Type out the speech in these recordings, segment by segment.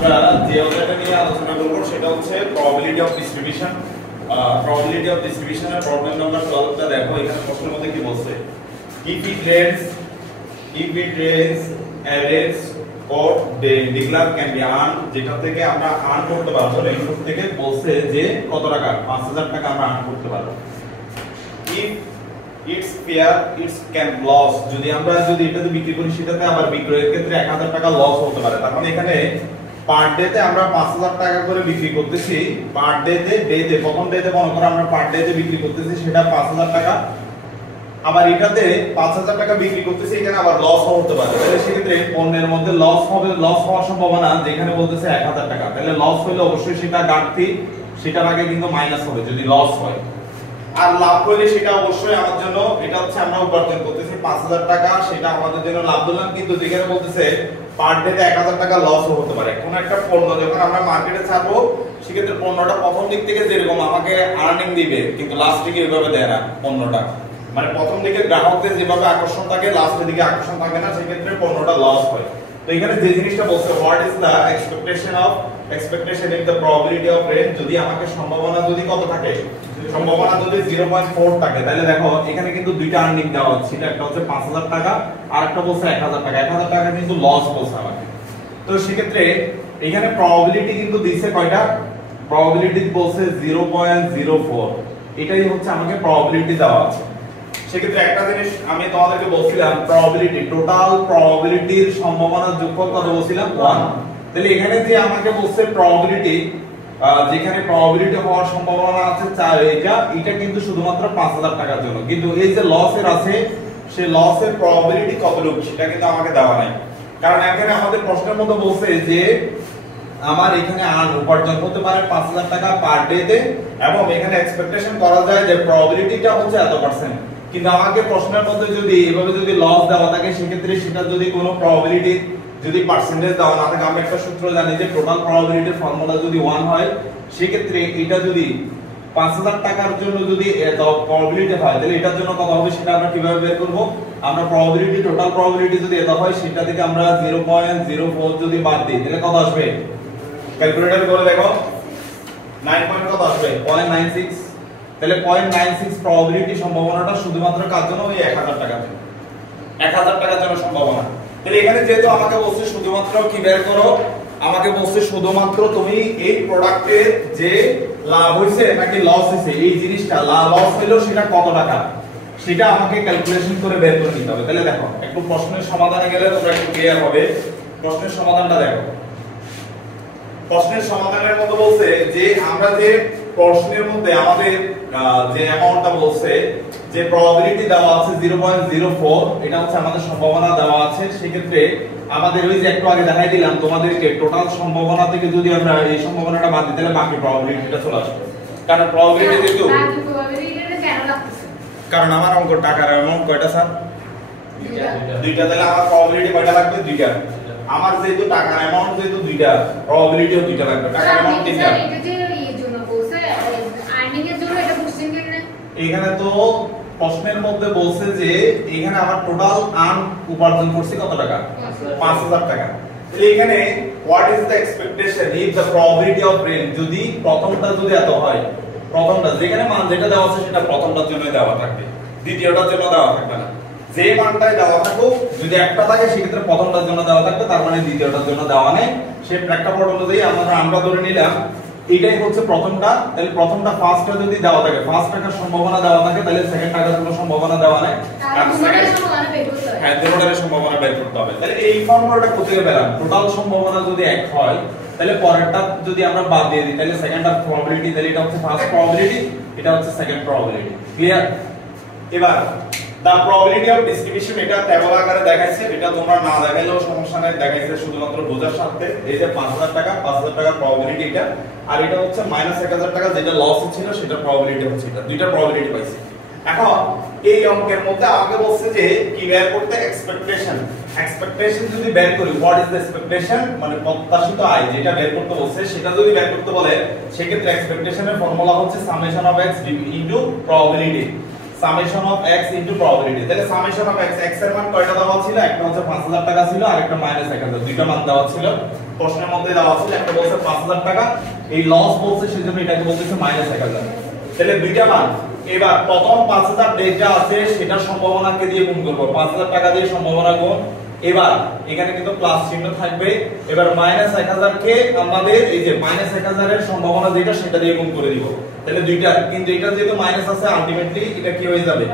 আমরা যে অধ্যায়টা নিয়ে আলোচনা করব সেটা হচ্ছে probability of distribution. Probability of ডিস্ট্রিবিউশনের প্রবলেম নাম্বার 12 টা দেখো। এখানে প্রশ্নের মধ্যে কি বলছে, if it rains average or declare can be earned, যেটা থেকে আমরা আর্ন করতে পারবো। এইখান থেকে বলছে যে কত টাকা, 5000 টাকা আমরা আর্ন করতে পারবো। if it's fair it can loss, যদি আমরা এটাতে বিক্রি করি সেটাতে আবার বিক্রয়ের ক্ষেত্রে 1000 টাকা লস হতে পারে। তার মানে এখানে পার ডে তে আমরা 5000 টাকা করে বিক্রি করতেছি। পার ডে তে প্রথম ডে তে মনে করো আমরা পার ডে তে বিক্রি করতেছি, সেটা 5000 টাকা। আবার এটাতে 5000 টাকা বিক্রি করতেছি, এখানে আবার লস হতে পারে। তাহলে সেক্ষেত্রে পণ্যের মধ্যে লস হওয়ার সম্ভাবনা যেখানে বলতেছে 1000 টাকা, তাহলে লস হলে অবশ্যই সেটা ঘাটতি, সেটার আগে কিন্তু মাইনাস হবে যদি লস হয়। আর লাভ হলে সেটা অবশ্যই আমার জন্য, এটা হচ্ছে আমরা উপার্জন করতেছি 5000 টাকা, সেটা আমাদের জন্য লাভ দিলাম। কিন্তু যেখানে বলতেছে পার ডে তে 1000 টাকা লস হতে পারে। কোন একটা পণ্য যখন আমরা মার্কেটে ছাড়বো, সেক্ষেত্রে পণ্যটা প্রথম দিক থেকে যেরকম আমাকে আর্নিং দিবে, কিন্তু লাস্ট দিকে ওইভাবে দেয় না পণ্যটা। মানে প্রথম দিকে গ্রাহকদের যেভাবে আকর্ষণ থাকে, লাস্টের দিকে আকর্ষণ থাকে না, সেক্ষেত্রে পণ্যটা লস হয়। তো এখানে যে জিনিসটা বলছে, what is the expectation in the probability of rain, যদি আমাকে সম্ভাবনা যদি কত থাকে, সম্ভাবনা যদি 0.4 থাকে, তাহলে দেখো এখানে কিন্তু দুইটা আর্নিং দেওয়া হচ্ছে। একটা হচ্ছে 5000 টাকা আর একটা বলছে 1000 টাকা। 1000 টাকা কিন্তু লস বলছে আমাকে। তো সেক্ষেত্রে এখানে প্রবাবিলিটি কিন্তু দিছে কয়টা, প্রবাবিলিটি বলছে 0.04, এটাই হচ্ছে আমাকে প্রবাবিলিটি দেওয়া আছে। সেক্ষেত্রে একটা জিনিস আমি তোমাদেরকে বলছিলাম, প্রবাবিলিটি, টোটাল প্রবাবিলিটির সম্ভাবনার যোগফল কত বলছিলাম, 1। তাহলে এখানে যে আমাকে বলছে প্রবাবিলিটি, যেখানে প্রবাবিলিটি হওয়ার সম্ভাবনা আছে 4, এটা কিন্তু শুধুমাত্র 5000 টাকার জন্য। কিন্তু এই যে লসের আছে, সেই লসের প্রবাবিলিটি কতটুকু সেটা কিন্তু আমাকে দেওয়া নাই। কারণ এখানে আমাদের প্রশ্নের মধ্যে বলছে যে আমার এখানে আর্ন উপার্জন হতে পারে 5000 টাকা পার ডে তে, এবং এখানে এক্সপেকটেশন করা যায় যে প্রবাবিলিটিটা হচ্ছে এত %। কিন্তু আমাকে প্রশ্নের মধ্যে যদি এভাবে যদি লস দেওয়া থাকে, সেক্ষেত্রে সেটা যদি কোনো প্রবাবিলিটি যদি পার্সেন্টেজ দেওয়া না থাকে, আমরা একটা সূত্র জানি যে টোটাল প্রবাবিলিটির ফর্মুলা যদি 1 হয়, সেক্ষেত্রে এটা যদি 5000 টাকার জন্য যদি এত প্রবাবিলিটি হয়, তাহলে এটার জন্য কত হবে সেটা আমরা কিভাবে বের করব। আমরা প্রবাবিলিটি, টোটাল প্রবাবিলিটি যদি এত হয়, সেটা থেকে আমরা 0.04 যদি বাদ দিই, তাহলে কত আসবে, ক্যালকুলেটর করে দেখো, 9 পয়েন্ট কত আসবে, 0.96। তাহলে 0.96 প্রবাবিলিটি সম্ভাবনাটা শুধুমাত্র কার জন্য, ওই 1000 টাকার জন্য, 1000 টাকার জন্য সম্ভাবনা। তাহলে এখানে যেহেতু আমাকে বলছে শুধুমাত্র কি বের করো, আমাকে বলছে শুধুমাত্র তুমি এই প্রোডাক্টের যে লাভ হইছে নাকি লস হইছে, এই জিনিসটা লস হইলো সেটা কত টাকা, সেটা আমাকে ক্যালকুলেশন করে বের করে নিতে হবে। তাহলে দেখো একটু প্রশ্নের সমাধানে গেলে তোমরা একটু ক্লিয়ার হবে। প্রশ্নের সমাধানটা দেখো। প্রশ্নের সমাধানের মধ্যে বলছে যে আমরা যে প্রশ্নের মধ্যে আমাদের যে অ্যামাউন্টটা বলছে, যে প্রবাবিলিটি দেওয়া আছে 0.04, এটা হচ্ছে আমাদের সম্ভাবনা দেওয়া আছে। সেক্ষেত্রে আমাদের ওই যে একটু আগে দেখাই দিলাম তোমাদেরকে, টোটাল সম্ভাবনা থেকে যদি আমরা এই সম্ভাবনাটা বাদ দিই, তাহলে বাকি প্রবাবিলিটিটা চলে আসবে। কারণ প্রবাবিলিটি যেহেতু, কারণ আমার অঙ্ক টাকার অ্যামাউন্ট কয়টা স্যার, দুইটা। তাহলে আমার প্রবাবিলিটি কয়টা লাগবে, দুইটা। আমার যেহেতু টাকার অ্যামাউন্ট যেহেতু দুইটা, প্রবাবিলিটিও দুইটা লাগবে। টাকার অ্যামাউন্ট তিনটা। এখানে তো প্রশ্নের মধ্যে বলছে যে এখানে আমার টোটাল আর্ন উপার্জন করছি কত টাকা, 5000 টাকা। তাহলে এখানে what is the expectation if the probability of rain, যদি প্রথমটা যদি এত হয়, প্রথমটা যেখানে মান যেটা দেওয়া আছে সেটা প্রথমটার জন্য দেওয়া থাকবে, দ্বিতীয়টার জন্য দেওয়া থাকবে না। যে মানটাই দেওয়া থাকুক, যদি একটা থাকে সেক্ষেত্রে প্রথমটার জন্য দেওয়া থাকবে, তার মানে দ্বিতীয়টার জন্য দেওয়া নেই। সেই প্রেক্ষাপট অনুযায়ী আমরা ধরে নিলাম এটাই হচ্ছে প্রথমটা। তাহলে প্রথমটা ফার্স্টটা যদি দেওয়া থাকে, ফার্স্ট টাকার সম্ভাবনা দেওয়া থাকে, তাহলে সেকেন্ড টাকার কোনো সম্ভাবনা দেওয়া নাই। হ্যাঁ, দুটোটার সম্ভাবনা বের করতে হবে। তাহলে এই ফর্মুলাটা কোথায় পেলাম, টোটাল সম্ভাবনা যদি 1 হয়, তাহলে পরেরটা যদি আমরা বাদ দিয়ে দিই, তাহলে সেকেন্ডটা প্রবাবিলিটি, তাহলে এটা হচ্ছে ফার্স্ট প্রবাবিলিটি, এটা হচ্ছে সেকেন্ড প্রবাবিলিটি। ক্লিয়ার? এবার দা প্রবাবিলিটি অফ ডিস্ট্রিবিউশন, এটা টেবল আকারে দেখাইছে, এটা তোমরা না দেখাইলেও সমস্যা নাই, দেখাইছে শুধুমাত্র বোঝার স্বার্থে। এই যে 5000 টাকা প্রবাবিলিটি এটা, আর এটা হচ্ছে -1000 টাকা যেটা লস ছিল সেটা প্রবাবিলিটি হচ্ছে, এটা দুইটা প্রবাবিলিটি পাইছি। এখন এই অঙ্কের মধ্যে আমাকে বলছে যে কি বের করতে, এক্সপেকটেশন যদি বের করি, হোয়াট ইজ দ্য এক্সপেকটেশন, মানে প্রত্যাশিত আয় যেটা বের করতে বলছে সেটা যদি বের করতে বলে, সেক্ষেত্রে এক্সপেকটেশনের ফর্মুলা হচ্ছে summation of x into probability, summation of x into probability. তাহলে সামেশন অফ x, x এর মান কয়টা দেওয়া ছিল, একটা হচ্ছে 5000 টাকা ছিল আর একটা -1000, দুইটা মান দেওয়া ছিল। প্রশ্নের মধ্যে দেওয়া আছে একটা বলছে 5000 টাকা, এই লস বলছে সেজন্য এটাকে বলতেছে -1000। তাহলে দুইটা মান, এবার প্রথম 5000 যেটা আছে সেটা সম্ভাবনাকে দিয়ে গুণ করব, 5000 টাকা দিয়ে সম্ভাবনা গুণ, এবার এখানে কিন্তু প্লাস চিহ্ন থাকবে, এবার -1000 কে আমাদের এই যে -1000 এর সম্ভাবনা যেটা সেটা দিয়ে গুণ করে দিব। তাহলে দুইটা, কিন্তু এটা যেহেতু মাইনাস আছে আলটিমেটলি এটা কি হয়ে যাবে,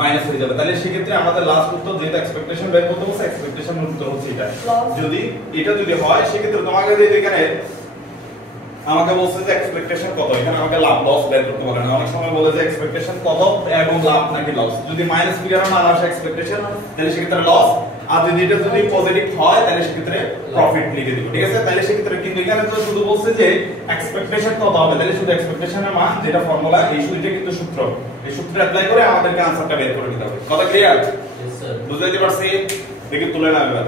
মাইনাস হয়ে যাবে। তাহলে সেক্ষেত্রে আমাদের লাস্ট উত্তর যেটা এক্সপেকটেশন বের করতে বলছে, এক্সপেকটেশন উত্তর হচ্ছে এটা। যদি এটা যদি হয় সেক্ষেত্রে তোমাকে যদি এখানে আমাকে বলছে যে এক্সপেকটেশন কত, এখানে আমাকে লাভ লস বের করতে বলে না, অনেক সময় বলে যে এক্সপেকটেশন কত এবং লাভ নাকি লস। যদি মাইনাস ফিগারে না আসে এক্সপেকটেশন তাহলে সেক্ষেত্রে লস, আর যদি এটা যদি পজিটিভ হয় তাহলে সেক্ষেত্রে প্রফিট লিখে দিব, ঠিক আছে। তাহলে সেক্ষেত্রে কিন্তু এখানে তো শুধু বলছে যে এক্সপেকটেশন কত হবে, তাহলে শুধু এক্সপেকটেশনের মান যেটা ফর্মুলা, এই সুইটা কিন্তু সূত্র, এই সূত্র অ্যাপ্লাই করে আমাদেরকে আনসারটা বের করে নিতে হবে। কথা ক্লিয়ার? Yes sir. বুঝতে পারছি? দেখি তুলে না এবার।